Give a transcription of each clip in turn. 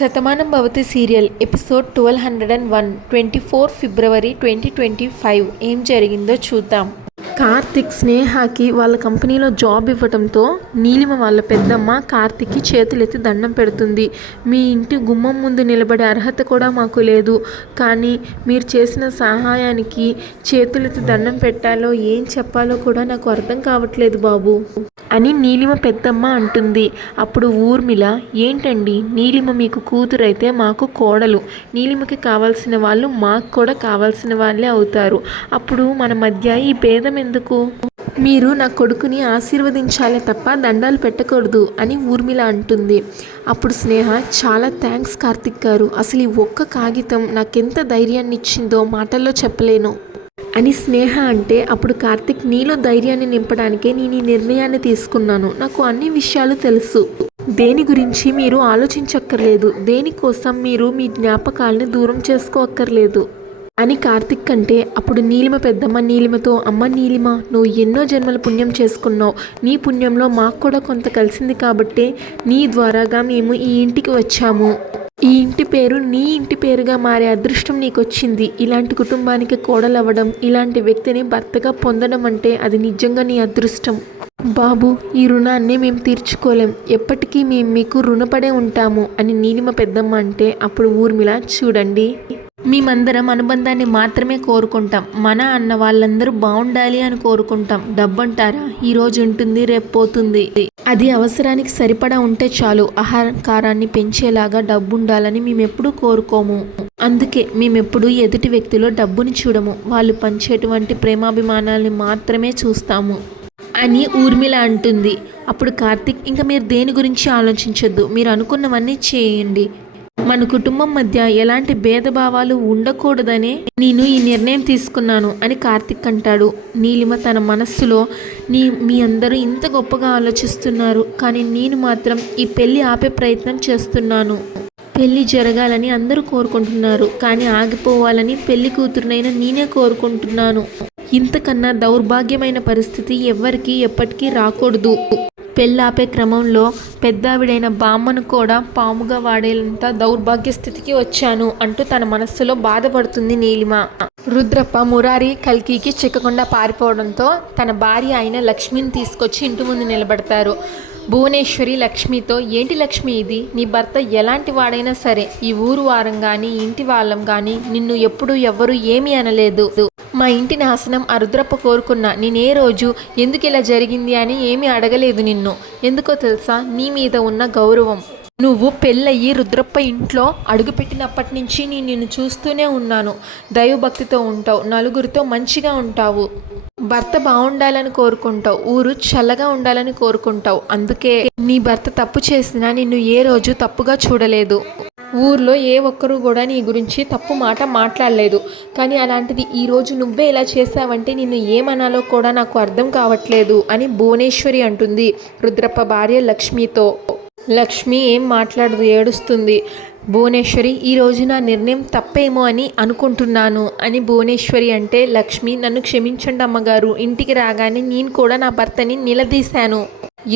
Shatamanam Bhavati serial episode 1201 24 ఫిబ్రవరి 2025 ఏం జరిగిందో చూద్దాం. కార్తిక్ స్నేహకి వాళ్ళ కంపెనీలో జాబ్ ఇవ్వడంతో నీలిమ వాళ్ళ పెద్దమ్మ కార్తిక్కి చేతులెత్తి దండం పెడుతుంది. మీ ఇంటి గుమ్మం ముందు నిలబడే అర్హత కూడా మాకు లేదు, కానీ మీరు చేసిన సహాయానికి చేతులెత్తి దండం పెట్టాలో ఏం చెప్పాలో కూడా నాకు అర్థం కావట్లేదు బాబు అని నీలిమ పెద్దమ్మ అంటుంది. అప్పుడు ఊర్మిళ, ఏంటండి నీలిమ మీకు కూతురైతే మాకు కోడలు, నీలిమకి కావాల్సిన వాళ్ళు మాకు కూడా కావాల్సిన వాళ్ళే అవుతారు. అప్పుడు మన మధ్య ఈ భేదం ఎందుకు? మీరు నా కొడుకుని ఆశీర్వదించాలే తప్ప దండాలు పెట్టకూడదు అని ఊర్మిళ అంటుంది. అప్పుడు స్నేహ, చాలా థ్యాంక్స్ కార్తిక్ గారు, అసలు ఈ ఒక్క కాగితం నాకెంత ధైర్యాన్ని ఇచ్చిందో మాటల్లో చెప్పలేను అని స్నేహ అంటే, అప్పుడు కార్తిక్, నీలో ధైర్యాన్ని నింపడానికే నేను ఈ నిర్ణయాన్ని తీసుకున్నాను. నాకు అన్ని విషయాలు తెలుసు, దేని గురించి మీరు ఆలోచించక్కర్లేదు, దేనికోసం మీరు మీ జ్ఞాపకాలని దూరం చేసుకోక్కర్లేదు అని కార్తిక్ అంటే, అప్పుడు నీలిమ పెద్దమ్మ నీలిమతో, అమ్మ నీలిమ, నువ్వు ఎన్నో జన్మల పుణ్యం చేసుకున్నావు, నీ పుణ్యంలో మాకు కూడా కొంత కలిసింది కాబట్టే నీ ద్వారాగా మేము ఈ ఇంటికి వచ్చాము. ఈ ఇంటి పేరు నీ ఇంటి పేరుగా మారే అదృష్టం నీకు వచ్చింది. ఇలాంటి కుటుంబానికి కోడలవ్వడం, ఇలాంటి వ్యక్తిని భర్తగా పొందడం అంటే అది నిజంగా నీ అదృష్టం బాబు. ఈ రుణాన్ని మేము తీర్చుకోలేం, ఎప్పటికీ మేము మీకు రుణపడే ఉంటాము అని నీలిమ పెద్దమ్మ అంటే, అప్పుడు ఊర్మిళ, చూడండి మేమందరం అనుబంధాన్ని మాత్రమే కోరుకుంటాం, మన అన్న వాళ్ళందరూ బాగుండాలి అని కోరుకుంటాం. డబ్బంటారా, ఈరోజు ఉంటుంది రేపు పోతుంది, అది అవసరానికి సరిపడా ఉంటే చాలు. అహంకారాన్ని పెంచేలాగా డబ్బు ఉండాలని మేమెప్పుడూ కోరుకోము, అందుకే మేమెప్పుడు ఎదుటి వ్యక్తిలో డబ్బుని చూడము, వాళ్ళు పంచేటువంటి ప్రేమాభిమానాల్ని మాత్రమే చూస్తాము అని ఊర్మిళ అంటుంది. అప్పుడు కార్తిక్, ఇంకా మీరు దేని గురించి ఆలోచించొద్దు, మీరు అనుకున్నవన్నీ చేయండి, మన కుటుంబం మధ్య ఎలాంటి భేదభావాలు ఉండకూడదనే నేను ఈ నిర్ణయం తీసుకున్నాను అని కార్తిక్ అంటాడు. నీలిమ తన మనస్సులో, మీ అందరూ ఇంత గొప్పగా ఆలోచిస్తున్నారు, కానీ నేను మాత్రం ఈ పెళ్ళి ఆపే ప్రయత్నం చేస్తున్నాను. పెళ్ళి జరగాలని అందరూ కోరుకుంటున్నారు, కానీ ఆగిపోవాలని పెళ్లి కూతురునైనా నేనే కోరుకుంటున్నాను. ఇంతకన్నా దౌర్భాగ్యమైన పరిస్థితి ఎవ్వరికీ ఎప్పటికీ రాకూడదు. పెళ్ళాపే క్రమంలో పెద్దావిడైన బామ్మను కూడా పాముగా వాడేంత దౌర్భాగ్య స్థితికి వచ్చాను అంటూ తన మనస్సులో బాధపడుతుంది నీలిమ. రుద్రప్ప మురారి కల్కికి చిక్కకుండా పారిపోవడంతో తన భార్య అయిన లక్ష్మిని తీసుకొచ్చి ఇంటి ముందు నిలబడతారు. భువనేశ్వరి లక్ష్మితో, ఏంటి లక్ష్మి ఇది, నీ భర్త ఎలాంటి వాడైనా సరే ఈ ఊరు వారం కానీ ఇంటి వాళ్ళం కానీ నిన్ను ఎప్పుడు ఎవ్వరూ ఏమీ అనలేదు. మా ఇంటి నాశనం ఆ రుద్రప్ప కోరుకున్నా, నేనే రోజు ఎందుకు ఇలా జరిగింది అని ఏమీ అడగలేదు నిన్ను. ఎందుకో తెలుసా, నీ మీద ఉన్న గౌరవం. నువ్వు పెళ్ళయ్యి రుద్రప్ప ఇంట్లో అడుగుపెట్టినప్పటి నుంచి నేను నిన్ను చూస్తూనే ఉన్నాను. దైవభక్తితో ఉంటావు, నలుగురితో మంచిగా ఉంటావు, భర్త బాగుండాలని కోరుకుంటావు, ఊరు చల్లగా ఉండాలని కోరుకుంటావు. అందుకే నీ భర్త తప్పు చేసినా నిన్ను ఏ రోజు తప్పుగా చూడలేదు. ఊర్లో ఏ ఒక్కరూ కూడా నీ గురించి తప్పు మాట మాట్లాడలేదు. కానీ అలాంటిది ఈరోజు నువ్వే ఇలా చేసావంటే నిన్ను ఏమనాలో కూడా నాకు అర్థం కావట్లేదు అని భువనేశ్వరి అంటుంది రుద్రప్ప భార్య లక్ష్మితో. లక్ష్మి ఏం మాట్లాడదు, ఏడుస్తుంది. భువనేశ్వరి, ఈరోజు నా నిర్ణయం తప్పేమో అని అనుకుంటున్నాను అని భువనేశ్వరి అంటే, లక్ష్మి, నన్ను క్షమించండి అమ్మగారు, ఇంటికి రాగానే నేను కూడా నా భర్తని నిలదీశాను,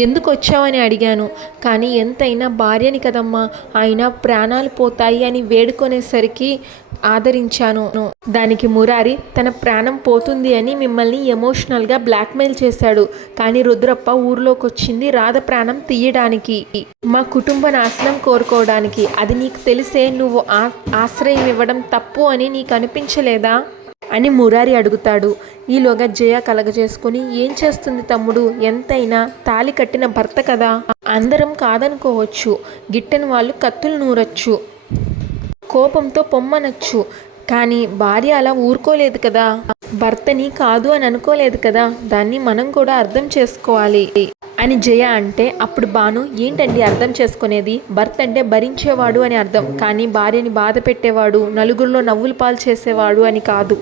ఎందుకు వచ్చావని అడిగాను, కానీ ఎంతైనా భార్యని కదమ్మా, అయినా ప్రాణాలు పోతాయి అని వేడుకొనేసరికి ఆదరించాను. దానికి మురారి తన ప్రాణం పోతుంది అని మిమ్మల్ని ఎమోషనల్గా బ్లాక్మెయిల్ చేశాడు, కానీ రుద్రప్ప ఊర్లోకి వచ్చింది రాధ ప్రాణం తీయడానికి, మా కుటుంబ నాశనం కోరుకోవడానికి. అది నీకు తెలిసే నువ్వు ఆశ్రయం ఇవ్వడం తప్పు అని నీకు అనిపించలేదా అని మురారి అడుగుతాడు. ఈలోగా జయ కలగజేసుకుని, ఏం చేస్తుంది తమ్ముడు, ఎంతైనా తాళి కట్టిన భర్త కదా, అందరం కాదనుకోవచ్చు, గిట్టని వాళ్ళు కత్తులు నూరొచ్చు, కోపంతో పొమ్మనొచ్చు, కానీ భార్య అలా ఊరుకోలేదు కదా, భర్తని కాదు అని అనుకోలేదు కదా, దాన్ని మనం కూడా అర్థం చేసుకోవాలి అని జయ అంటే, అప్పుడు భాను, ఏంటండి అర్థం చేసుకునేది, భర్త అంటే భరించేవాడు అని అర్థం, కానీ భార్యని బాధ పెట్టేవాడు, నలుగురిలో నవ్వులు పాలు చేసేవాడు అని కాదు.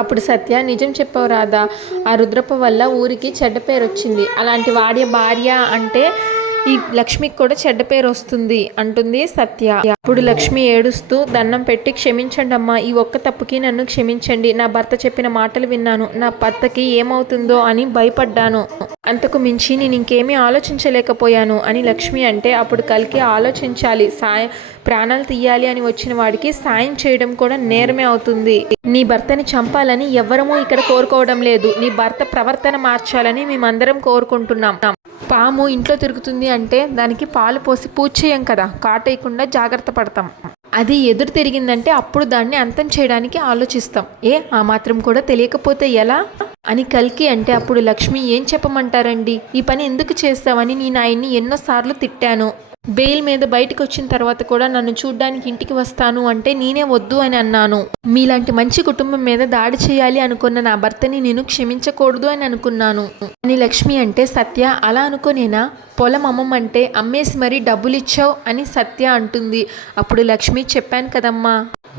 అప్పుడు సత్య, నిజం చెప్పావు రాదా, ఆ రుద్రప్ప వల్ల ఊరికి చెడ్డ పేరు వచ్చింది, అలాంటి వాడి భార్య అంటే ఈ లక్ష్మికి కూడా చెడ్డ పేరు వస్తుంది అంటుంది సత్య. అప్పుడు లక్ష్మి ఏడుస్తూ దండం పెట్టి, క్షమించండి అమ్మా, ఈ ఒక్క తప్పుకి నన్ను క్షమించండి. నా భర్త చెప్పిన మాటలు విన్నాను, నా భర్తకి ఏమవుతుందో అని భయపడ్డాను, అంతకు మించి నేను ఇంకేమీ ఆలోచించలేకపోయాను అని లక్ష్మి అంటే అప్పుడు కల్కి ఆలోచించాలి, ప్రాణాలు తీయాలి అని వచ్చిన వాడికి సాయం చేయడం కూడా నేరమే అవుతుంది. నీ భర్తని చంపాలని ఎవ్వరమూ ఇక్కడ కోరుకోవడం లేదు, నీ భర్త ప్రవర్తన మార్చాలని మేమందరం కోరుకుంటున్నాం. పాము ఇంట్లో తిరుగుతుంది అంటే దానికి పాలు పోసి పూజ చేయం కదా, కాటేయకుండా జాగ్రత్త పడతాం. అది ఎదురు తిరిగిందంటే అప్పుడు దాన్ని అంతం చేయడానికి ఆలోచిస్తాం. ఆ మాత్రం కూడా తెలియకపోతే ఎలా అని కల్కి అంటే అప్పుడు లక్ష్మి ఏం చెప్పమంటారండి, ఈ పని ఎందుకు చేస్తావని నేను ఆయన్ని ఎన్నోసార్లు తిట్టాను. బెయిల్ మీద బయటకు వచ్చిన తర్వాత కూడా నన్ను చూడ్డానికి ఇంటికి వస్తాను అంటే నేనే వద్దు అని అన్నాను. మీలాంటి మంచి కుటుంబం మీద దాడి చేయాలి అనుకున్న నా భర్తని నేను క్షమించకూడదు అని అనుకున్నాను అని లక్ష్మి అంటే సత్య అలా అనుకోనేనా, పొలం అమ్మమంటే అమ్మేసి మరీ డబ్బులు ఇచ్చావు అని సత్య అంటుంది. అప్పుడు లక్ష్మి చెప్పాను కదమ్మా,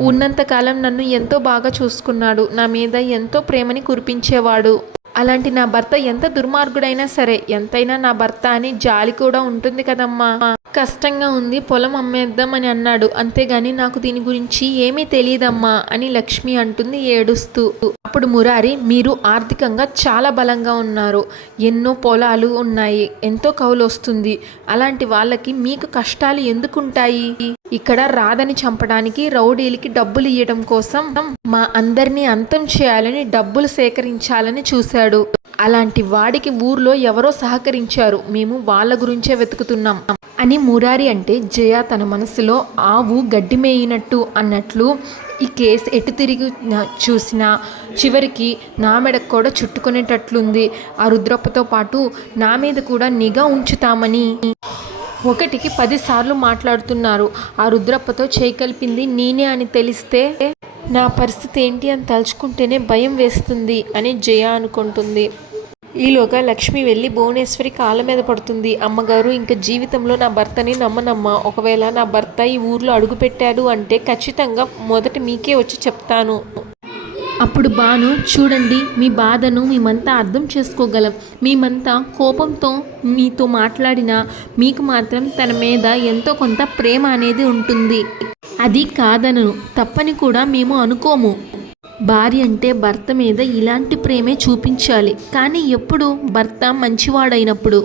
ఉన్నంతకాలం నన్ను ఎంతో బాగా చూసుకున్నాడు, నా మీద ఎంతో ప్రేమని కురిపించేవాడు. అలాంటి నా భర్త ఎంత దుర్మార్గుడైనా సరే ఎంతైనా నా భర్త అని జాలి కూడా ఉంటుంది కదమ్మా. కష్టంగా ఉంది, పొలం అమ్మేద్దాం అని అన్నాడు, అంతేగాని నాకు దీని గురించి ఏమీ తెలియదమ్మా అని లక్ష్మి అంటుంది ఏడుస్తూ. అప్పుడు మురారి, మీరు ఆర్థికంగా చాలా బలంగా ఉన్నారు, ఎన్నో పొలాలు ఉన్నాయి, ఎంతో కౌలు వస్తుంది, అలాంటి వాళ్ళకి మీకు కష్టాలు ఎందుకుంటాయి? ఇక్కడ రాధని చంపడానికి రౌడీలకి డబ్బులు ఇవ్వడం కోసం మా అందరినీ అంతం చేయాలని డబ్బులు సేకరించాలని చూశాడు. అలాంటి వాడికి ఊర్లో ఎవరో సహకరించారు, మేము వాళ్ళ గురించే వెతుకుతున్నాం అని మురారి అంటే జయ తన మనసులో ఆవు గడ్డి మేయినట్టు అన్నట్లు ఈ కేసు ఎటు తిరిగి చూసినా చివరికి నా మెడకు కూడా చుట్టుకునేటట్లుంది. ఆ రుద్రప్పతో పాటు నా మీద కూడా నిఘా ఉంచుతామని 1కి 10 సార్లు మాట్లాడుతున్నారు. ఆ రుద్రప్పతో చేయి కలిపింది నేనే అని తెలిస్తే నా పరిస్థితి ఏంటి అని తలుచుకుంటేనే భయం వేస్తుంది అని జయ అనుకుంటుంది. ఈలోగా లక్ష్మి వెళ్ళి భువనేశ్వరి కాళ్ళ మీద పడుతుంది. అమ్మగారు, ఇంక జీవితంలో నా భర్తని నమ్మనమ్మా, ఒకవేళ నా భర్త ఈ ఊర్లో అడుగుపెట్టాడు అంటే ఖచ్చితంగా మొదట మీకే వచ్చి చెప్తాను. అప్పుడు బాను, చూడండి మీ బాధను మేమంతా అర్థం చేసుకోగలం, మేమంతా కోపంతో మీతో మాట్లాడినా మీకు మాత్రం తన మీద ఎంతో కొంత ప్రేమ అనేది ఉంటుంది, అది కాదను తప్పని కూడా మేము అనుకోము. భార్య అంటే భర్త మీద ఇలాంటి ప్రేమే చూపించాలి, కానీ ఎప్పుడు భర్త మంచివాడైనప్పుడు,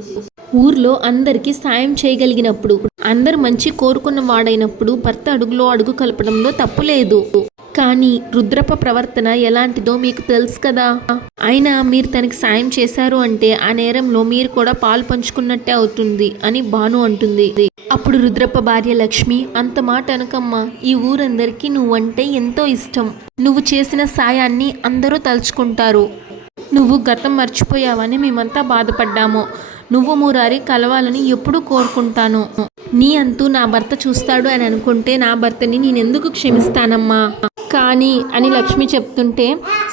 ఊర్లో అందరికీ సాయం చేయగలిగినప్పుడు, అందరు మంచి కోరుకున్న వాడైనప్పుడు భర్త అడుగులో అడుగు కలపడంలో తప్పు లేదు. కానీ రుద్రప్ప ప్రవర్తన ఎలాంటిదో మీకు తెలుసు కదా, అయినా మీరు తనకి సాయం చేశారు అంటే ఆ నేరంలో మీరు కూడా పాలు పంచుకున్నట్టే అవుతుంది అని భాను అంటుంది. అప్పుడు రుద్రప్ప భార్య లక్ష్మి, అంత మాట అనకమ్మా, ఈ ఊరందరికీ నువ్వంటే ఎంతో ఇష్టం, నువ్వు చేసిన సాయాన్ని అందరూ తలుచుకుంటారు, నువ్వు గతం మర్చిపోయావని మేమంతా బాధపడ్డాము, నువ్వు మురారి కలవాలని ఎప్పుడూ కోరుకుంటాను, నీ అంతూ నా భర్త చూస్తాడు అని అనుకుంటే నా భర్తని నేనెందుకు క్షమిస్తానమ్మా. కానీ అని లక్ష్మి చెప్తుంటే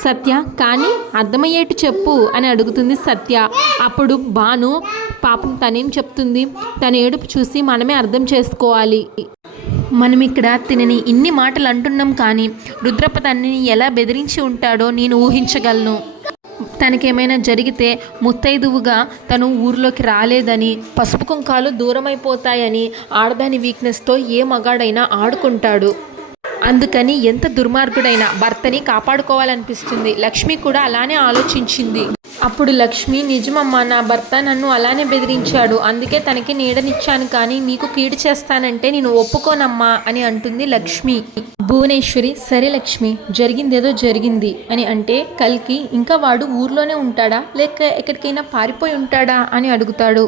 సత్య, కానీ అర్థమయ్యేట్టు చెప్పు అని అడుగుతుంది సత్య. అప్పుడు భాను, పాపం తనేం చెప్తుంది, తన ఏడుపు చూసి మనమే అర్థం చేసుకోవాలి. మనం ఇక్కడ తినని ఇన్ని మాటలు అంటున్నాం, కానీ రుద్రప్ప తనని ఎలా బెదిరించి ఉంటాడో నేను ఊహించగలను. తనకేమైనా జరిగితే ముత్తైదువుగా తను ఊర్లోకి రాలేదని, పసుపు కుంకాలు దూరమైపోతాయని ఆడదాని వీక్నెస్తో ఏ మగాడైనా ఆడుకుంటాడు. అందుకని ఎంత దుర్మార్గుడైనా భర్తని కాపాడుకోవాలనిపిస్తుంది. లక్ష్మి కూడా అలానే ఆలోచించింది. అప్పుడు లక్ష్మి, నిజమమ్మా, నా భర్త నన్ను అలానే బెదిరించాడు, అందుకే తనకి నీడనిచ్చాను, కానీ మీకు కీడు చేస్తానంటే నేను ఒప్పుకోనమ్మా అని అంటుంది లక్ష్మి. భువనేశ్వరి, సరే లక్ష్మి, జరిగిందేదో జరిగింది అని అంటే కల్కి, ఇంకా వాడు ఊర్లోనే ఉంటాడా లేక ఎక్కడికైనా పారిపోయి ఉంటాడా అని అడుగుతాడు.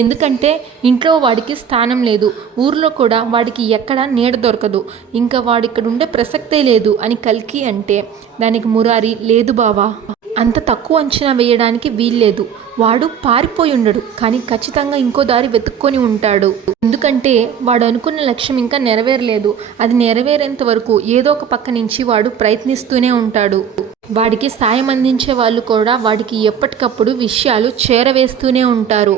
ఎందుకంటే ఇంట్లో వాడికి స్థానం లేదు, ఊర్లో కూడా వాడికి ఎక్కడా నీడ దొరకదు, ఇంకా వాడు ఇక్కడ ఉండే ప్రసక్తే లేదు అని కల్కి అంటే దానికి మురారి, లేదు బావా, అంత తక్కువ అంచనా వేయడానికి వీల్లేదు, వాడు పారిపోయి ఉండడు, కానీ ఖచ్చితంగా ఇంకో దారి వెతుక్కొని ఉంటాడు, ఎందుకంటే వాడు అనుకున్న లక్ష్యం ఇంకా నెరవేరలేదు, అది నెరవేరేంత వరకు ఏదో ఒక పక్క నుంచి వాడు ప్రయత్నిస్తూనే ఉంటాడు, వాడికి సాయం అందించే వాళ్ళు కూడా వాడికి ఎప్పటికప్పుడు విషయాలు చేరవేస్తూనే ఉంటారు.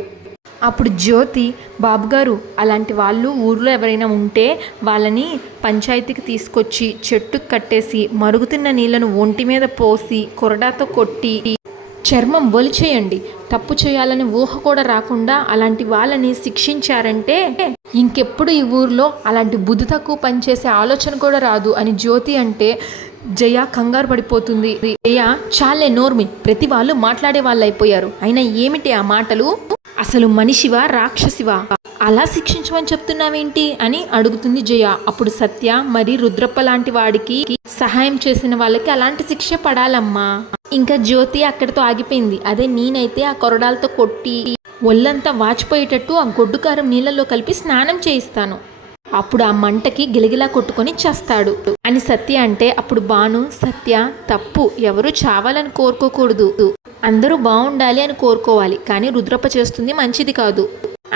అప్పుడు జ్యోతి, బాబుగారు, అలాంటి వాళ్ళు ఊర్లో ఎవరైనా ఉంటే వాళ్ళని పంచాయతీకి తీసుకొచ్చి చెట్టుకు కట్టేసి మరుగుతున్న నీళ్లను ఒంటి మీద పోసి కొరడాతో కొట్టి చర్మం ఒలిచేయండి. తప్పు చేయాలని ఊహ కూడా రాకుండా అలాంటి వాళ్ళని శిక్షించారంటే ఇంకెప్పుడు ఈ ఊర్లో అలాంటి బుద్ధి తక్కువ పనిచేసే ఆలోచన కూడా రాదు అని జ్యోతి అంటే జయ కంగారు పడిపోతుంది. జయ చాలే నోర్మి, ప్రతి వాళ్ళు మాట్లాడే వాళ్ళు అయిపోయారు. అయినా ఏమిటి ఆ మాటలు? అసలు మనిషివా రాక్షసివా? అలా శిక్షించమని చెప్తున్నావేంటి అని అడుగుతుంది జయ. అప్పుడు సత్య, మరి రుద్రప్ప లాంటి వాడికి సహాయం చేసిన వాళ్ళకి అలాంటి శిక్ష పడాలమ్మా. ఇంకా జ్యోతి అక్కడితో ఆగిపోయింది. అదే నేనైతే ఆ కొరడాలతో కొట్టి ఒళ్ళంతా వాచిపోయేటట్టు ఆ గొడ్డు కారం నీళ్ళల్లో కలిపి స్నానం చేయిస్తాను. అప్పుడు ఆ మంటకి గిలగిలా కొట్టుకొని చేస్తాడు అని సత్య అంటే అప్పుడు భాను, సత్య తప్పు, ఎవరు చావాలని కోరుకోకూడదు, అందరూ బాగుండాలి అని కోరుకోవాలి. కానీ రుద్రప్ప చేస్తుంది మంచిది కాదు,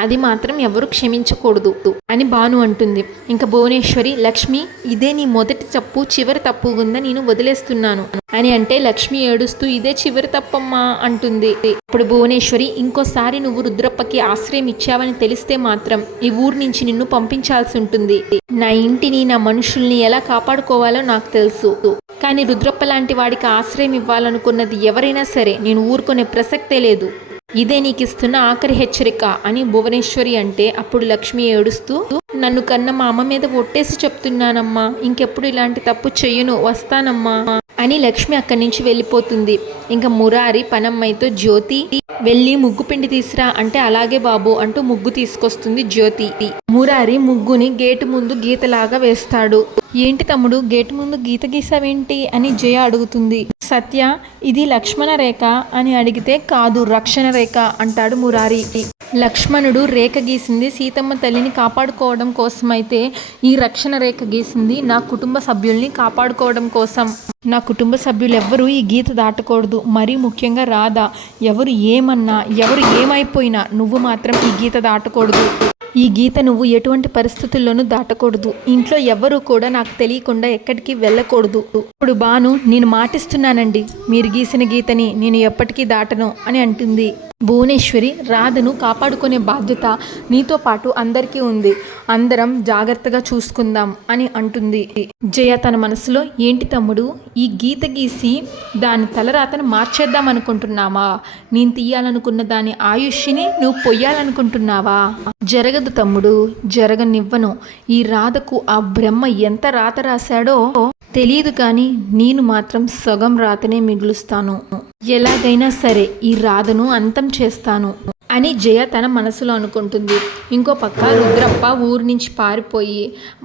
అది మాత్రం ఎవరు క్షమించకూడదు అని భాను అంటుంది. ఇంకా భువనేశ్వరి, లక్ష్మి ఇదే నీ మొదటి తప్పు, చివరి తప్పు ఉందా, నేను వదిలేస్తున్నాను అని అంటే లక్ష్మి ఏడుస్తూ ఇదే చివరి తప్పమ్మా అంటుంది. ఇప్పుడు భువనేశ్వరి, ఇంకోసారి నువ్వు రుద్రప్పకి ఆశ్రయం ఇచ్చావని తెలిస్తే మాత్రం ఈ ఊరు నుంచి నిన్ను పంపించాల్సి ఉంటుంది. నా ఇంటిని, నా మనుషుల్ని ఎలా కాపాడుకోవాలో నాకు తెలుసు. కానీ రుద్రప్ప లాంటి వాడికి ఆశ్రయం ఇవ్వాలనుకున్నది ఎవరైనా సరే నేను ఊరుకునే ప్రసక్తే లేదు. ఇదే నీకు ఇస్తున్న ఆఖరి హెచ్చరిక అని భువనేశ్వరి అంటే అప్పుడు లక్ష్మి ఏడుస్తూ, నన్ను కన్న మా అమ్మ మీద ఒట్టేసి చెప్తున్నానమ్మా, ఇంకెప్పుడు ఇలాంటి తప్పు చెయ్యను, వస్తానమ్మా అని లక్ష్మి అక్కడి నుంచి వెళ్ళిపోతుంది. ఇంకా మురారి పనమ్మాయితో, జ్యోతి వెళ్ళి ముగ్గు పిండి తీసురా అంటే అలాగే బాబు అంటూ ముగ్గు తీసుకొస్తుంది జ్యోతి. మురారి ముగ్గుని గేటు ముందు గీతలాగా వేస్తాడు. ఏంటి తమ్ముడు గేటు ముందు గీత గీసావేంటి అని జయ అడుగుతుంది. సత్య, ఇది లక్ష్మణ రేఖ అని అడిగితే కాదు రక్షణ రేఖ అంటాడు మురారి. లక్ష్మణుడు రేఖ గీసింది సీతమ్మ తల్లిని కాపాడుకోవడం కోసమైతే ఈ రక్షణ రేఖ గీసింది నా కుటుంబ సభ్యుల్ని కాపాడుకోవడం కోసం. నా కుటుంబ సభ్యులు ఎవ్వరూ ఈ గీత దాటకూడదు, మరీ ముఖ్యంగా రాధా. ఎవరు ఏమన్నా, ఎవరు ఏమైపోయినా నువ్వు మాత్రం ఈ గీత దాటకూడదు. ఈ గీత నువ్వు ఎటువంటి పరిస్థితుల్లోనూ దాటకూడదు. ఇంట్లో ఎవ్వరూ కూడా నాకు తెలియకుండా ఎక్కడికి వెళ్ళకూడదు. ఇప్పుడు భాను, నేను మాటిస్తున్నానండి, మీరు గీసిన గీతని నేను ఎప్పటికీ దాటను అని అంటుంది. భువనేశ్వరి, రాధను కాపాడుకునే బాధ్యత నీతో పాటు అందరికీ ఉంది, అందరం జాగ్రత్తగా చూసుకుందాం అని అంటుంది. జయ తన మనసులో, ఏంటి తమ్ముడు ఈ గీత గీసి దాని తలరాతను మార్చేద్దాం అనుకుంటున్నావా? నేను తీయాలనుకున్న దాని ఆయుష్ని నువ్వు పొయ్యాలనుకుంటున్నావా? జరగదు తమ్ముడు, జరగనివ్వను. ఈ రాధకు ఆ బ్రహ్మ ఎంత రాత రాశాడో తెలియదు, కానీ నేను మాత్రం సగం రాతనే మిగులుస్తాను. ఎలాగైనా సరే ఈ రాధను అంతం చేస్తాను అని జయ తన మనసులో అనుకుంటుంది. ఇంకో పక్క రుద్రప్ప ఊరి నుంచి పారిపోయి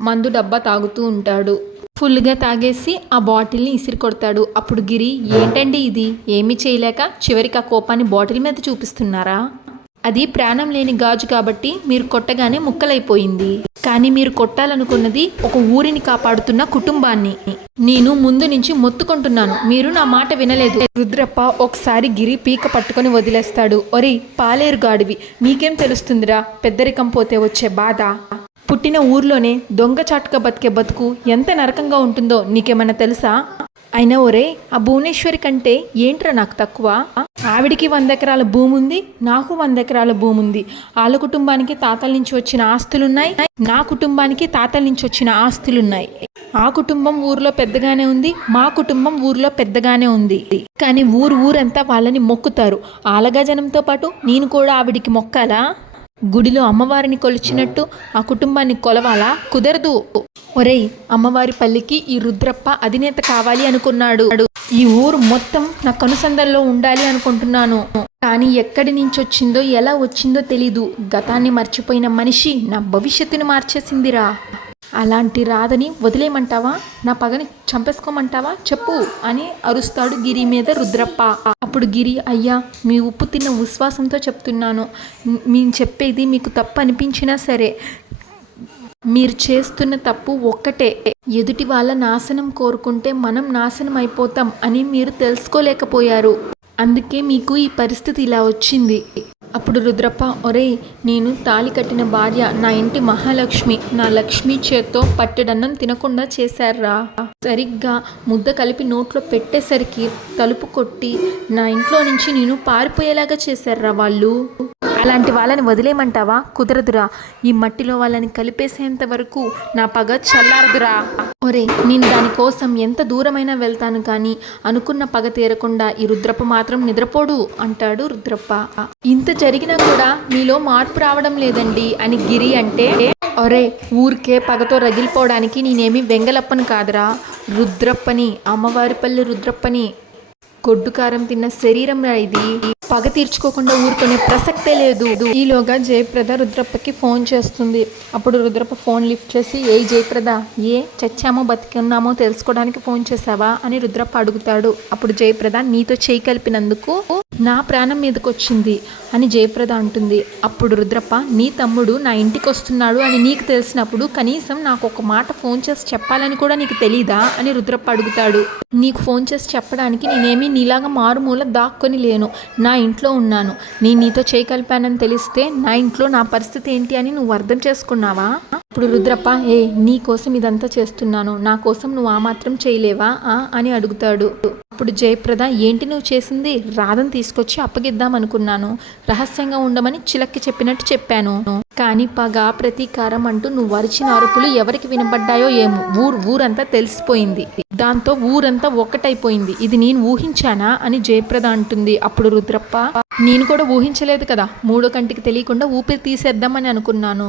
మందు డబ్బా తాగుతూ ఉంటాడు. ఫుల్గా తాగేసి ఆ బాటిల్ని ఇసిరి కొడతాడు. అప్పుడు గిరి, ఏంటండి ఇది, ఏమీ చేయలేక చివరికి ఆ కోపాన్ని బాటిల్ మీద చూపిస్తున్నారా? అది ప్రాణం లేని గాజు కాబట్టి మీరు కొట్టగానే ముక్కలైపోయింది. కానీ మీరు కొట్టాలనుకున్నది ఒక ఊరిని కాపాడుతున్న కుటుంబాన్ని. నేను ముందు నుంచి మొత్తుకుంటున్నాను, మీరు నా మాట వినలేదు. రుద్రప్ప ఒకసారి గిరి పీక పట్టుకొని వదిలేస్తాడు. ఒరే పాలేరు గాడివి, మీకేం తెలుస్తుందిరా పెద్దరికం పోతే వచ్చే బాధ? పుట్టిన ఊర్లోనే దొంగచాటుగా బతికే బతుకు ఎంత నరకంగా ఉంటుందో నీకేమన్నా తెలుసా? అయినా ఒరే, ఆ భువనేశ్వరి కంటే ఏంట్రా నాకు తక్కువ? ఆవిడికి 100 ఎకరాల భూమి ఉంది, నాకు 100 ఎకరాల భూమి ఉంది. వాళ్ళ కుటుంబానికి తాతల నుంచి వచ్చిన ఆస్తులున్నాయి, నా కుటుంబానికి తాతల నుంచి వచ్చిన ఆస్తులున్నాయి. ఆ కుటుంబం ఊర్లో పెద్దగానే ఉంది, మా కుటుంబం ఊర్లో పెద్దగానే ఉంది. కానీ ఊరంతా వాళ్ళని మొక్కుతారు. ఆలగా జనంతో పాటు నేను కూడా ఆవిడికి మొక్కాలా? గుడిలో అమ్మవారిని కొలిచినట్టు ఆ కుటుంబాన్ని కొలవాలా? కుదరదు. ఒరేయ్, అమ్మవారి పల్లికి ఈ రుద్రప్ప అధినేత కావాలి అనుకున్నాడు. ఈ ఊరు మొత్తం నా కనుసంధంలో ఉండాలి అనుకుంటున్నాను. కానీ ఎక్కడి నుంచి వచ్చిందో, ఎలా వచ్చిందో తెలీదు. గతాన్ని మర్చిపోయిన మనిషి నా భవిష్యత్తుని మార్చేసిందిరా. అలాంటి రాధని వదిలేయమంటావా? నా పగని చంపేసుకోమంటావా? చెప్పు అని అరుస్తాడు గిరి మీద రుద్రప్ప. అప్పుడు గిరి, అయ్యా, మీ ఉప్పు తిన్న విశ్వాసంతో చెప్తున్నాను. మేము చెప్పేది మీకు తప్పు అనిపించినా సరే, మీరు చేస్తున్న తప్పు ఒక్కటే, ఎదుటి వాళ్ళ నాశనం కోరుకుంటే మనం నాశనం అయిపోతాం అని మీరు తెలుసుకోలేకపోయారు. అందుకే మీకు ఈ పరిస్థితి ఇలా వచ్చింది. అప్పుడు రుద్రప్ప, ఒరేయ్, నేను తాళి కట్టిన భార్య, నా ఇంటి మహాలక్ష్మి, నా లక్ష్మి చేత్తో పట్టెడన్నం తినకుండా చేశారా? సరిగ్గా ముద్ద కలిపి నోట్లో పెట్టేసరికి తలుపు కొట్టి నా ఇంట్లో నుంచి నేను పారిపోయేలాగా చేశారా వాళ్ళు? అలాంటి వాళ్ళని వదిలేయమంటావా? కుదరదురా. ఈ మట్టిలో వాళ్ళని కలిపేసేంత వరకు నా పగ చల్లారదురా. ఒరే నేను దానికోసం ఎంత దూరమైనా వెళ్తాను కానీ అనుకున్న పగ తీరకుండా ఈ రుద్రప్ప మాత్రం నిద్రపోడు అంటాడు రుద్రప్ప. ఇంత జరిగినా కూడా మీలో మార్పు రావడం లేదండి అని గిరి అంటే, ఒరే ఊరికే పగతో రగిలిపోవడానికి నేనేమి వెంగలప్పని కాదురా, రుద్రప్పని, అమ్మవారిపల్లి రుద్రప్పని. గొడ్డు కారం తిన్న శరీరం ఇది, పగ తీర్చుకోకుండా ఊరుకునే ప్రసక్తే లేదు. ఈలోగా జయప్రద రుద్రప్పకి ఫోన్ చేస్తుంది. అప్పుడు రుద్రప్ప ఫోన్ లిఫ్ట్ చేసి, ఏ జయప్రద, చచ్చామో బతికున్నామో తెలుసుకోవడానికి ఫోన్ చేసావా అని రుద్రప్ప అడుగుతాడు. అప్పుడు జయప్రద, నీతో చేయి కలిపినందుకు నా ప్రాణం మీదకి వచ్చింది అని జయప్రద అంటుంది. అప్పుడు రుద్రప్ప, నీ తమ్ముడు నా ఇంటికి వస్తున్నాడు అని నీకు తెలిసినప్పుడు కనీసం నాకు ఒక మాట ఫోన్ చేసి చెప్పాలని కూడా నీకు తెలీదా అని రుద్రప్ప అడుగుతాడు. నీకు ఫోన్ చేసి చెప్పడానికి నేనేమీ నీలాగా మారుమూల దాక్కొని లేను, నా ఇంట్లో ఉన్నాను. నేను నీతో చేయి కలిపానని తెలిస్తే నా ఇంట్లో నా పరిస్థితి ఏంటి అని నువ్వు అర్థం చేసుకున్నావా? ఇప్పుడు రుద్రప్ప, నీ కోసం ఇదంతా చేస్తున్నాను, నా కోసం నువ్వు ఆ మాత్రం చేయలేవా అని అడుగుతాడు. అప్పుడు జయప్రద, ఏంటి నువ్వు చేసింది? రాధను తీసుకొచ్చి అప్పగిద్దాం అనుకున్నాను, రహస్యంగా ఉండమని చిలక్కి చెప్పినట్టు చెప్పాను. కానీ పగ ప్రతీకారం అంటూ నువ్వు అరిచిన అరుపులు ఎవరికి వినబడ్డాయో ఏమో, ఊరంతా తెలిసిపోయింది. దాంతో ఊరంతా ఒక్కటైపోయింది. ఇది నేను ఊహించానా అని జయప్రద అంటుంది. అప్పుడు రుద్రప్ప, నేను కూడా ఊహించలేదు కదా, మూడో కంటికి తెలియకుండా ఊపిరి తీసేద్దామని అనుకున్నాను.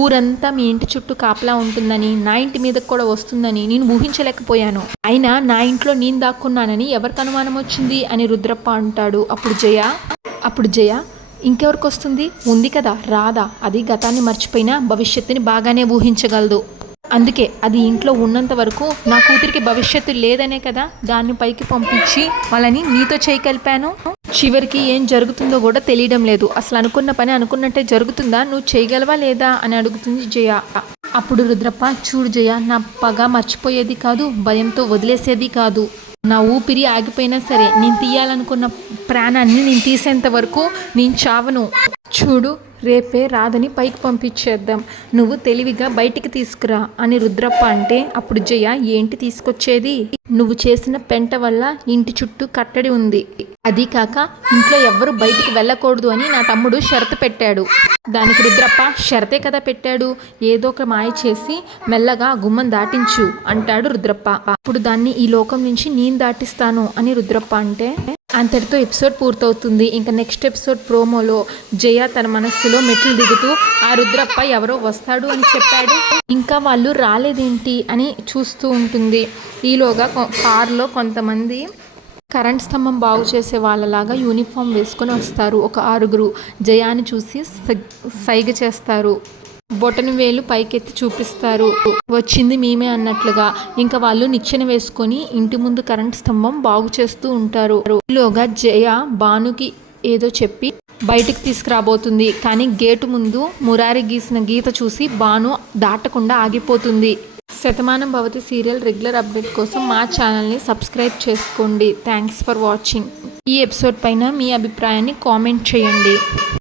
ఊరంతా మీ ఇంటి చుట్టూ కాపలా ఉంటుందని, నా ఇంటి మీదకి కూడా వస్తుందని నేను ఊహించలేకపోయాను. అయినా నా ఇంట్లో నేను దాక్కున్నానని ఎవరికి అనుమానం వచ్చింది అని రుద్రప్ప అంటాడు. అప్పుడు జయ ఇంకెవరికి వస్తుంది, ఉంది కదా రాధ, అది గతాన్ని మర్చిపోయినా భవిష్యత్తుని బాగానే ఊహించగలదు. అందుకే అది ఇంట్లో ఉన్నంత వరకు నా కూతురికి భవిష్యత్తు లేదనే కదా దాన్ని పైకి పంపించి వాళ్ళని నీతో చేయి కలిపాను. చివరికి ఏం జరుగుతుందో కూడా తెలియడం లేదు. అసలు అనుకున్న పని అనుకున్నట్టే జరుగుతుందా, నువ్వు చేయగలవా లేదా అని అడుగుతుంది జయ. అప్పుడు రుద్రప్ప, చూడు జయ, నా పగ మర్చిపోయేది కాదు, భయంతో వదిలేసేది కాదు. నా ఊపిరి ఆగిపోయినా సరే నేను తీయాలనుకున్న ప్రాణాన్ని నేను తీసేంత వరకు నేను చావను. చూడు, రేపే రాధని పైకి పంపించేద్దాం, నువ్వు తెలివిగా బయటికి తీసుకురా అని రుద్రప్ప అంటే, అప్పుడు జయ, ఏంటి తీసుకొచ్చేది? నువ్వు చేసిన పెంట వల్ల ఇంటి చుట్టూ కట్టడి ఉంది, అది కాక ఇంట్లో ఎవ్వరు బయటికి వెళ్ళకూడదు అని నా తమ్ముడు షరతు పెట్టాడు. దానికి రుద్రప్ప, షరతే కదా పెట్టాడు, ఏదో ఒక మాయ చేసి మెల్లగా గుమ్మం దాటించు అంటాడు రుద్రప్ప. అప్పుడు దాన్ని ఈ లోకం నుంచి నేను దాటిస్తాను అని రుద్రప్ప అంటే, అంతటితో ఎపిసోడ్ పూర్తవుతుంది. ఇంకా నెక్స్ట్ ఎపిసోడ్ ప్రోమోలో జయ తన మనస్సులో మెట్లు దిగుతూ ఆ రుద్రప్ప ఎవరో వస్తాడు అని చెప్పాడు, ఇంకా వాళ్ళు రాలేదేంటి అని చూస్తూ ఉంటుంది. ఈలోగా కారులో కొంతమంది కరెంట్ స్తంభం బాగు చేసే వాళ్ళలాగా యూనిఫామ్ వేసుకొని వస్తారు. ఒక 6 జయాని చూసి సైగ చేస్తారు, బొటన వేలు పైకెత్తి చూపిస్తారు, వచ్చింది మేమే అన్నట్లుగా. ఇంకా వాళ్ళు నిచ్చెన వేసుకొని ఇంటి ముందు కరెంట్ స్తంభం బాగు చేస్తూ ఉంటారు. ఈలోగా జయ భానుకి ఏదో చెప్పి బయటికి తీసుకురాబోతుంది. కానీ గేటు ముందు మురారి గీసిన గీత చూసి భాను దాటకుండా ఆగిపోతుంది. Shatamanam Bhavati serial regular update కోసం మా ఛానల్ని సబ్స్క్రైబ్ చేసుకోండి. Thanks for watching. ఈ ఎపిసోడ్ పైన మీ అభిప్రాయాన్ని కామెంట్ చేయండి.